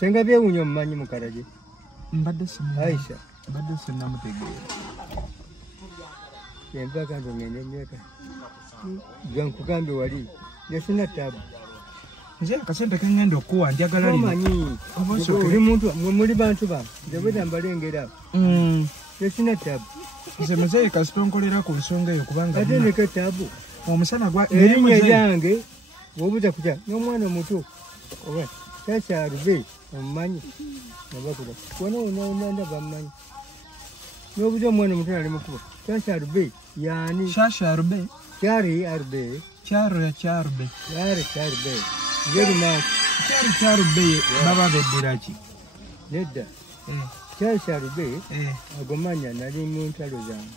Senga byewunyo mmanyi mukaraje. Mbadde sinna. Aisha. Mbadde sinna mutegeera. Yempaka ndo ngende nyeka. Gwankugambe wali. Yasina tabu. Nze akasente kengenda okuwa njagala lino. Omanyi. Oli muntu muri bantu ba. Ndabeda mbalengera. Yasina tabu. Nze muzeeyi kasitonkolera ku nsonga eyo kubanga ate neka tabu. Omusana gwa erinnya lyange wobuza kutya n'omwana omuto oba Kyarube omumanyi nabakuba wona ndaba mmanyi n'obuza omwana omuto ali mukuba Kyarube yaani Kyarube Kyarube ngeri maaki Kyarube baba beddira ki nedda Kyarube agomanya nali mu ntalo zange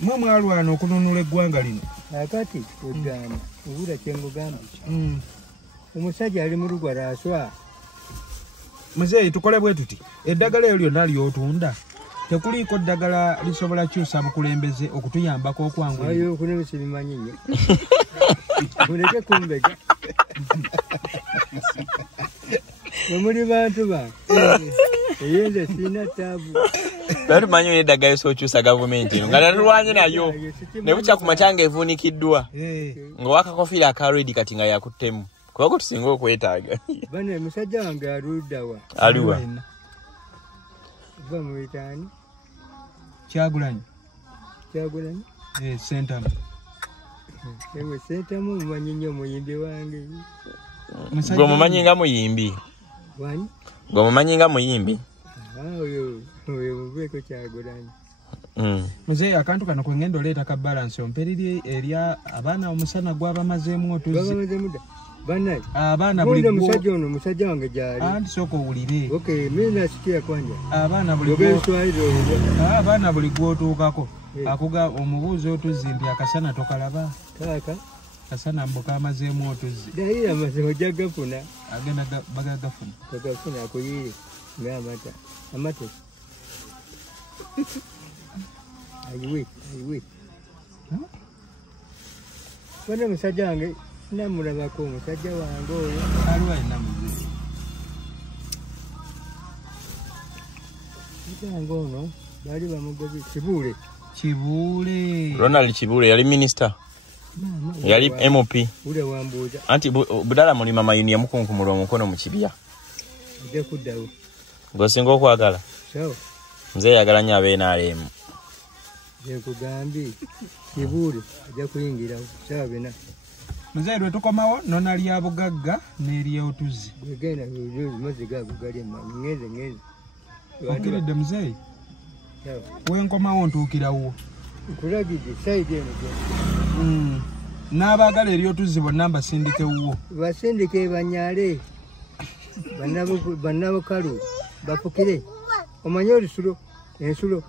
mwe mwalwana okununula eggwanga lino akati ogamba obula kyengugamba omusajja ali mu lugwala aswa muzeeyi tukole bwe tuti eddagala eryo lyonna ly'otunda tekuliiko ddagala lisobola kyusa bukulembeze okutuyambako okwangula ayo okuno bisibimanyi nnyo muleke kumbeja omuli bantu ba eyenze sina tabu Batu manyo eddagala sokyusa gavumenti nga nalwanye nayo ne bucha kumachanga evunikiddwa nga wakakofiira akaredi kati nga yakuttemu kubako tusinga okwetaaga bane musajja wange aluddawa aliwa va muitani Kyagulanyi Sentamu ewe Sentamu mumanyi nnyo muyimbi wange gwe mumanyi nga muyimbi wani gwe mumanyi nga muyimbi oyo mubeeko Kyagulanyi muzeeyi akantu kano kwe ngenda oleeta ka balance omperiri erya abaana omusana gwabamazeemu otuzi banaye abaana buli omusajja ono musajja wange gyali anti sooka owulire mimi nasikia kwanja abaana buli gw'otuukako akuga omubuuzi otuzi nti akasana tokalaba kasana mbu kamazeemu otuzi dayira amaze ojja gafuna agenda bagagafuna akuyiire amata ayiwe bane musajja wange namulabako omusajja wange oyo aliwo alina muzeeyi musajja ono bali bamugobi Kibuule Ronald Kibuule yali minister yali MOP ule wambuuza anti budala mulima mayuni ya mukunkumula omukono mu kibya ajja kuddawo gosinga okwagala sawa nze yagala nnyo NRM nkugambye Kibuule ajja kuyingirawo sawa bena muzeeyi lwe tukomawo nona lya bugagga n'eryotuzi genda mazzi gago gali ngeze okiridde muzeeyi wenkomawo ntuukirawo nkulagidde sayidi eno n'abaagala eryotuzi bonna mbasindikewuwo basindike banyale bannabukalu bafukire omanye olusulo ensulo